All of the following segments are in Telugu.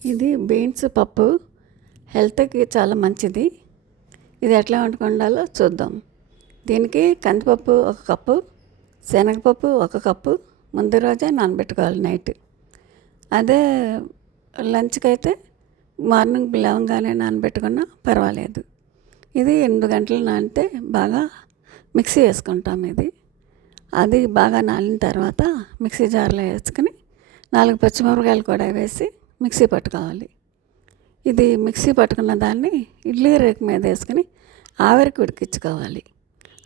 ఇది బీన్స్ పప్పు హెల్త్కి చాలా మంచిది. ఇది ఎట్లా వండుకుండాలో చూద్దాం. దీనికి కందిపప్పు 1 కప్పు, శనగపప్పు 1 కప్పు ముందు రోజే నానబెట్టుకోవాలి నైట్. అదే లంచ్కి అయితే మార్నింగ్ లేవగానే నానబెట్టుకున్నా పర్వాలేదు. ఇది 8 గంటలు నానితే బాగా మిక్సీ వేసుకుంటాం. అది బాగా నానిన తర్వాత మిక్సీ జార్లో వేసుకుని 4 పచ్చిమిరపకాయలు కూడా వేసి మిక్సీ పట్టుకోవాలి. ఇది మిక్సీ పట్టుకున్న దాన్ని ఇడ్లీ రేకు మీద వేసుకుని ఆవిరికి ఉడికించుకోవాలి.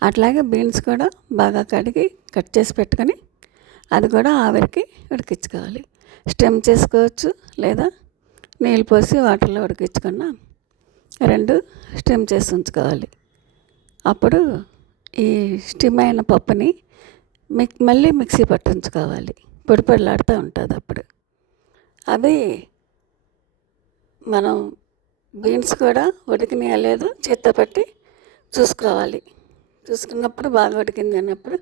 అట్లాగే బీన్స్ కూడా బాగా కడిగి కట్ చేసి పెట్టుకొని అది కూడా ఆవిరికి ఉడికించుకోవాలి. స్టెమ్ చేసుకోవచ్చు, లేదా నీళ్ళు పోసి వాటర్లో ఉడికించుకున్న 2 స్టెమ్ చేసి ఉంచుకోవాలి. అప్పుడు ఈ స్టిమ్ అయిన పప్పుని మళ్ళీ మిక్సీ పట్టించుకోవాలి. పొడిలాడుతూ ఉంటుంది. అప్పుడు అది మనం బీన్స్ కూడా ఉడికినాయో లేదో చేత్తో పట్టి చూసుకోవాలి. చూసుకున్నప్పుడు బాగా ఉడికింది అన్నప్పుడు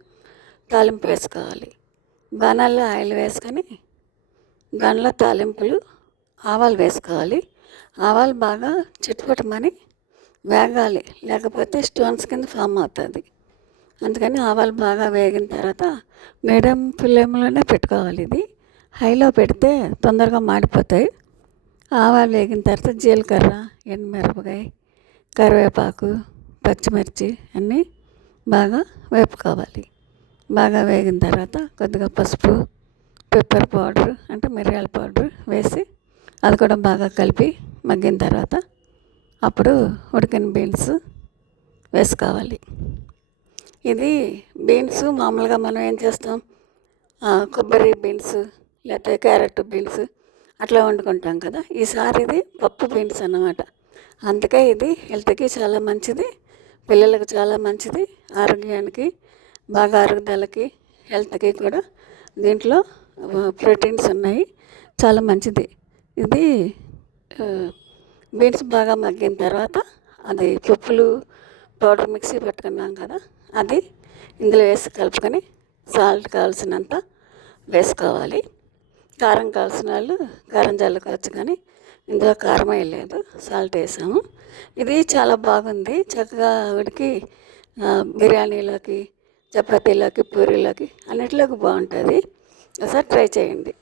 తాలింపు వేసుకోవాలి. బాణాల్లో ఆయిల్ వేసుకొని దానిలో తాలింపులు ఆవాలు వేసుకోవాలి. ఆవాలు బాగా చిట్టుపట్టమని వేగాలి, లేకపోతే స్టోన్స్ కింద ఫామ్ అవుతుంది. అందుకని ఆవాలు బాగా వేగిన తర్వాత మీడియం ఫ్లేమ్లోనే పెట్టుకోవాలి. ఇది హైలో పెడితే తొందరగా మాడిపోతాయి. ఆవాలు వేగిన తర్వాత జీలకర్ర, ఎండుమిరపకాయ, కరివేపాకు, పచ్చిమిర్చి అన్నీ బాగా వేపుకోవాలి. బాగా వేగిన తర్వాత కొద్దిగా పసుపు, పెప్పర్ పౌడర్ అంటే మిరియాల పౌడర్ వేసి అది కూడా బాగా కలిపి మగ్గిన తర్వాత అప్పుడు ఉడికిన బీన్స్ వేసుకోవాలి. ఇది బీన్స్ మామూలుగా మనం ఏం చేస్తాం, కొబ్బరి బీన్స్ లేకపోతే క్యారెట్ బీన్స్ అట్లా వండుకుంటాం కదా. ఈసారి ఇది పప్పు బీన్స్ అన్నమాట. అందుకే ఇది హెల్త్కి చాలా మంచిది, పిల్లలకు చాలా మంచిది, ఆరోగ్యానికి బాగా అరుగుదలకి హెల్త్కి కూడా దీంట్లో ప్రోటీన్స్ ఉన్నాయి, చాలా మంచిది. ఇది బీన్స్ బాగా మగ్గిన తర్వాత అది పప్పులు పౌడర్ మిక్సీ పెట్టుకున్నాం కదా, అది ఇందులో వేసి కలుపుకొని సాల్ట్ కావాల్సినంత వేసుకోవాలి. కారం కావాల్సిన వాళ్ళు కారం చల్లుకోవచ్చు, కానీ ఇందులో కారం వేయలేదు, సాల్ట్ వేసాము. ఇది చాలా బాగుంది, చక్కగా ఉడికి బిర్యానీలోకి, చపాతీలోకి, పూరీలోకి అన్నిటిలోకి బాగుంటుంది. ఒకసారి ట్రై చేయండి.